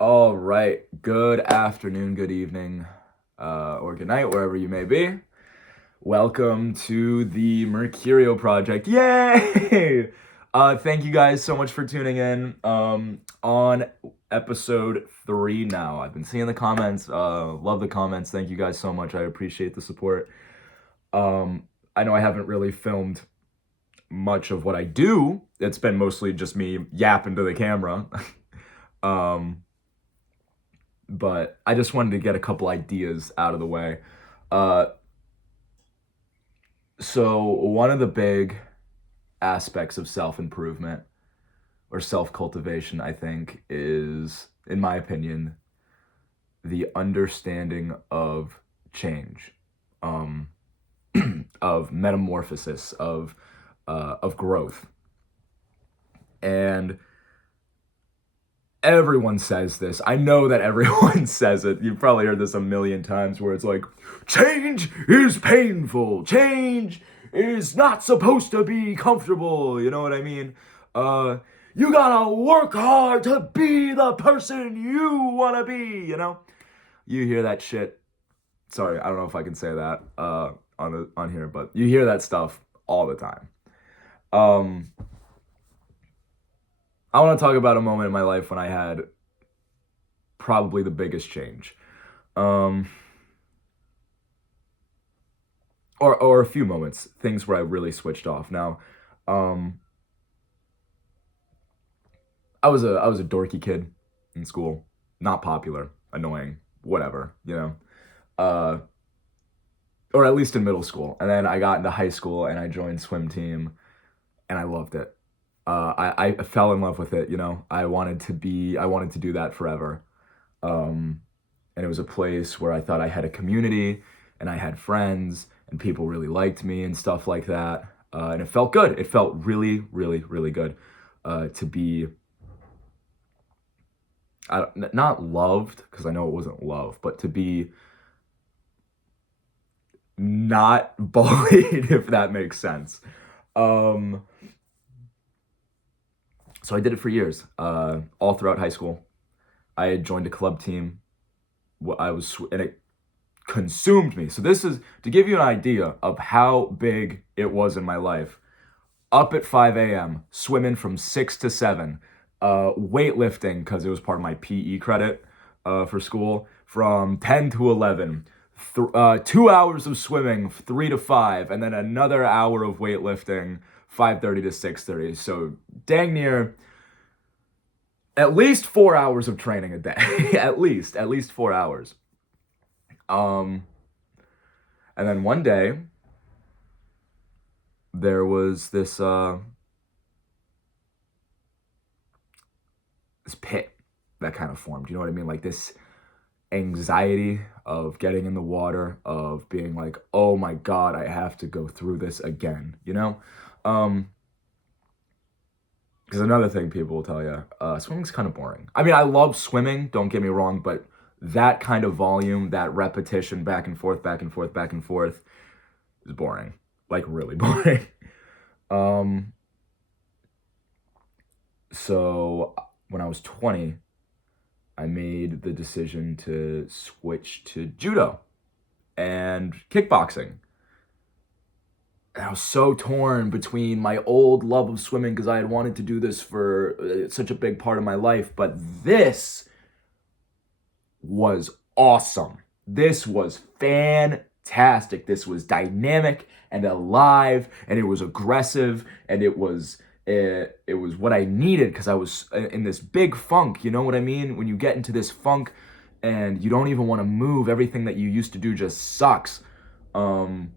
All right. Good afternoon, good evening, or good night, wherever you may be. Welcome to the Mercurio Project. Yay! Thank you guys so much for tuning in. On episode 3 now. I've been seeing the comments. Love the comments. Thank you guys so much. I appreciate the support. I know I haven't really filmed much of what I do. It's been mostly just me yapping to the camera. um, but I just wanted to get a couple ideas out of the way. Uh, so one of the big aspects of self-improvement or self-cultivation, I think, is, in my opinion, the understanding of change, um, of metamorphosis, of growth, and everyone says this. I know that everyone says it. You've probably heard this a million times where it's like, change is painful. Change is not supposed to be comfortable. You know what I mean? You gotta work hard to be the person you wanna be, you know? You hear that shit. Sorry, I don't know if I can say that on here, but you hear that stuff all the time. I want to talk about a moment in my life when I had probably the biggest change. Um, or a few moments, things where I really switched off. Now, um, I was a dorky kid in school, not popular, annoying, whatever, you know. Uh, or at least in middle school. And then I got into high school and I joined swim team and I loved it. I fell in love with it, you know. I wanted to do that forever. Um, and it was a place where I thought I had a community and I had friends and people really liked me and stuff like that. And it felt good. It felt really, really, really good to be not loved, because I know it wasn't love, but to be not bullied, if that makes sense. Um, so I did it for years, all throughout high school. I had joined a club team. And it consumed me. So this is to give you an idea of how big it was in my life. Up at 5 a.m., swimming from 6 to 7, weightlifting because it was part of my PE credit for school from 10 to 11, 2 hours of swimming 3 to 5, and then another hour of weightlifting 5:30 to 6:30. So dang near at least 4 hours of training a day, at least 4 hours. Um, and then one day there was this pit that kind of formed. You know what I mean? Like this anxiety of getting in the water, of being like, oh my God, I have to go through this again, you know? Because another thing people will tell you, swimming's kind of boring. I mean, I love swimming, don't get me wrong, but that kind of volume, that repetition, back and forth, back and forth, back and forth, is boring. Like, really boring. Um, so when I was 20, I made the decision to switch to judo and kickboxing. And I was so torn between my old love of swimming because I had wanted to do this for such a big part of my life, but this was awesome. This was fantastic. This was dynamic and alive, and it was aggressive, and it was what I needed because I was in this big funk. You know what I mean? When you get into this funk and you don't even want to move, everything that you used to do just sucks. And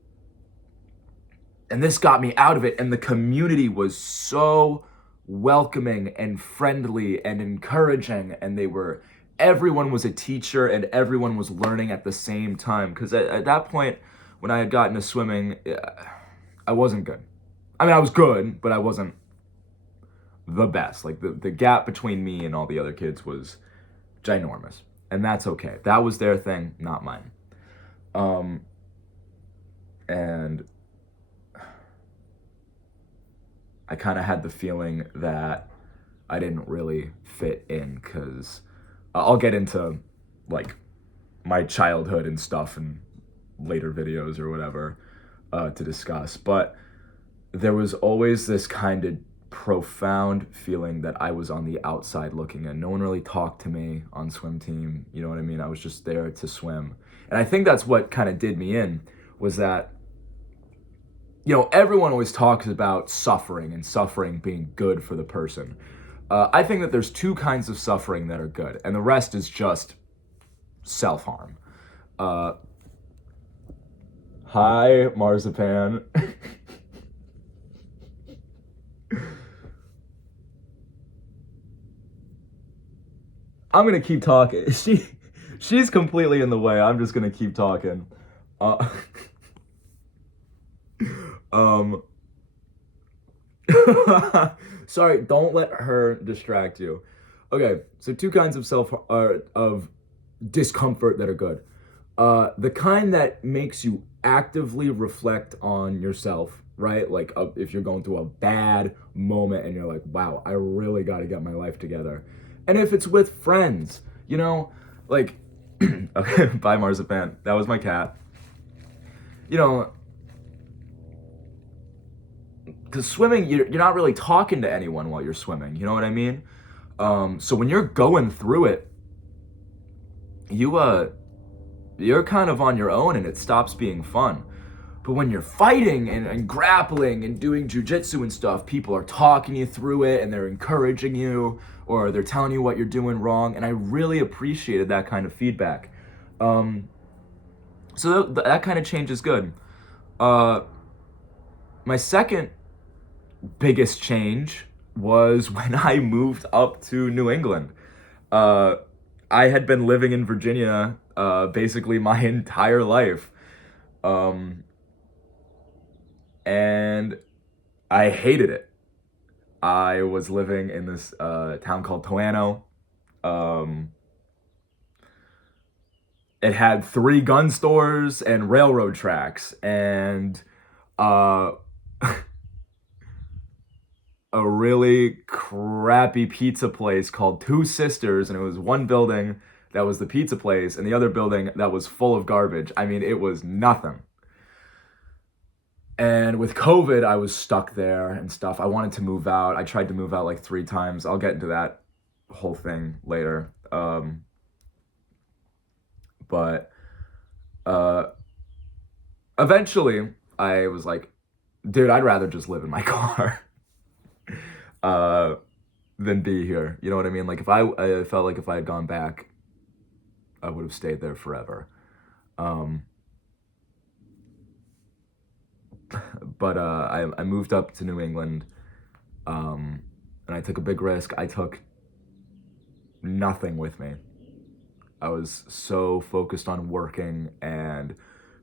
this got me out of it, and the community was so welcoming and friendly and encouraging, and everyone was a teacher and everyone was learning at the same time, because at that point when I had gotten to swimming, I wasn't good. I mean, I was good, but I wasn't the best. Like the gap between me and all the other kids was ginormous, and that's okay. That was their thing, not mine. And I kind of had the feeling that I didn't really fit in because I'll get into like my childhood and stuff in later videos or whatever to discuss. But there was always this kind of profound feeling that I was on the outside looking in. No one really talked to me on swim team. You know what I mean? I was just there to swim. And I think that's what kind of did me in, was that, you know, everyone always talks about suffering and suffering being good for the person. I think that there's two kinds of suffering that are good, and the rest is just self-harm. Hi, Marzipan. I'm gonna keep talking. She's completely in the way. I'm just gonna keep talking. Uh, um, sorry, don't let her distract you. Okay, so two kinds of of discomfort that are good. The kind that makes you actively reflect on yourself, right? Like if you're going through a bad moment and you're like, wow, I really got to get my life together. And if it's with friends, you know, like, okay, bye Marzipan. That was my cat. You know, because swimming, you're not really talking to anyone while you're swimming. You know what I mean? So when you're going through it, you're kind of on your own and it stops being fun. But when you're fighting and grappling and doing jujitsu and stuff, people are talking you through it and they're encouraging you or they're telling you what you're doing wrong. And I really appreciated that kind of feedback. So that kind of change is good. My second biggest change was when I moved up to New England. I had been living in Virginia basically my entire life. And I hated it. I was living in this town called Toano. It had 3 gun stores and railroad tracks and a really crappy pizza place called Two Sisters, and it was one building that was the pizza place and the other building that was full of garbage. I mean, it was nothing. And with COVID, I was stuck there and stuff. I wanted to move out. I tried to move out like 3 times. I'll get into that whole thing later. But eventually, I was like, dude, I'd rather just live in my car than be here. You know what I mean? Like I felt like if I had gone back, I would have stayed there forever. But I moved up to New England, and I took a big risk. I took nothing with me. I was so focused on working and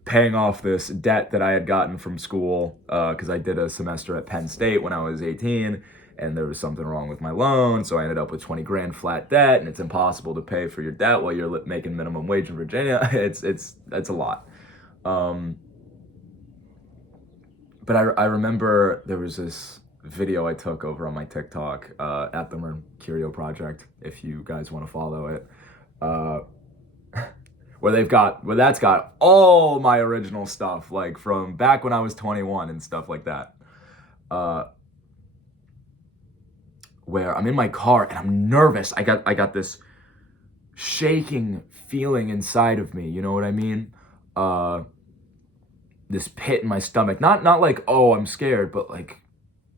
paying off this debt that I had gotten from school because I did a semester at Penn State when I was 18, and there was something wrong with my loan, so I ended up with 20 grand flat debt, and it's impossible to pay for your debt while you're making minimum wage in Virginia. It's a lot. But I remember there was this video I took over on my TikTok at the Mercurio Project, if you guys want to follow it, where that's got all my original stuff, like from back when I was 21 and stuff like that. Where I'm in my car and I'm nervous. I got this shaking feeling inside of me. You know what I mean? This pit in my stomach. Not like, oh, I'm scared, but like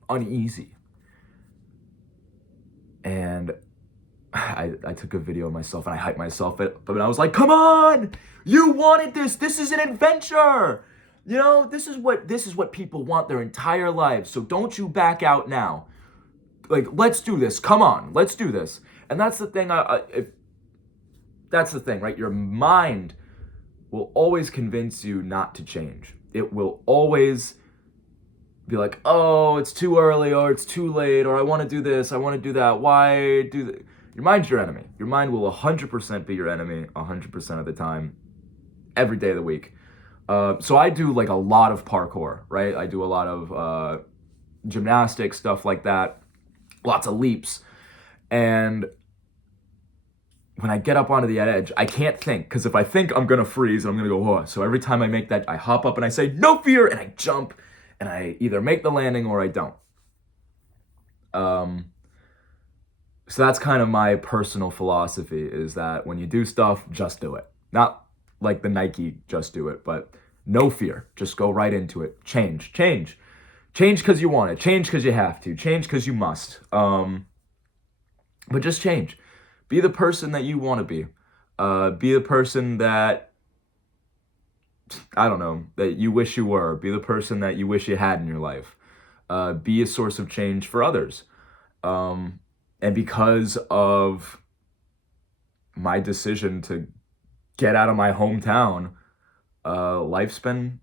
uneasy. And I took a video of myself and I hyped myself up, but I was like, come on, you wanted this. This is an adventure. You know, this is what people want their entire lives. So don't you back out now. Like, let's do this. Come on, let's do this. And that's the thing. That's the thing, right? Your mind will always convince you not to change. It will always be like, oh, it's too early, or it's too late, or I want to do this, I want to do that. Why do that? Your mind's your enemy. Your mind will 100% be your enemy 100% of the time, every day of the week. So I do like a lot of parkour, right? I do a lot of gymnastics, stuff like that, lots of leaps. And when I get up onto the edge, I can't think, because if I think, I'm gonna freeze and I'm gonna go, oh. So every time I make that, I hop up and I say, no fear, and I jump, and I either make the landing or I don't. So that's kind of my personal philosophy, is that when you do stuff, just do it. Not like the Nike just do it, but no fear. Just go right into it. Change. Change because you want it. Change because you have to. Change because you must. But just change. Be the person that you want to be. Be the person that, I don't know, that you wish you were. Be the person that you wish you had in your life. Be a source of change for others. And because of my decision to get out of my hometown, life's been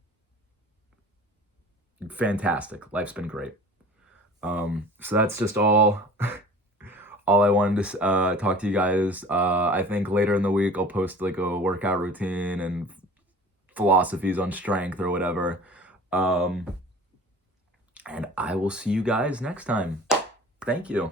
fantastic. Life's been great. So that's just all I wanted to talk to you guys. I think later in the week I'll post like a workout routine and philosophies on strength or whatever. And I will see you guys next time. Thank you.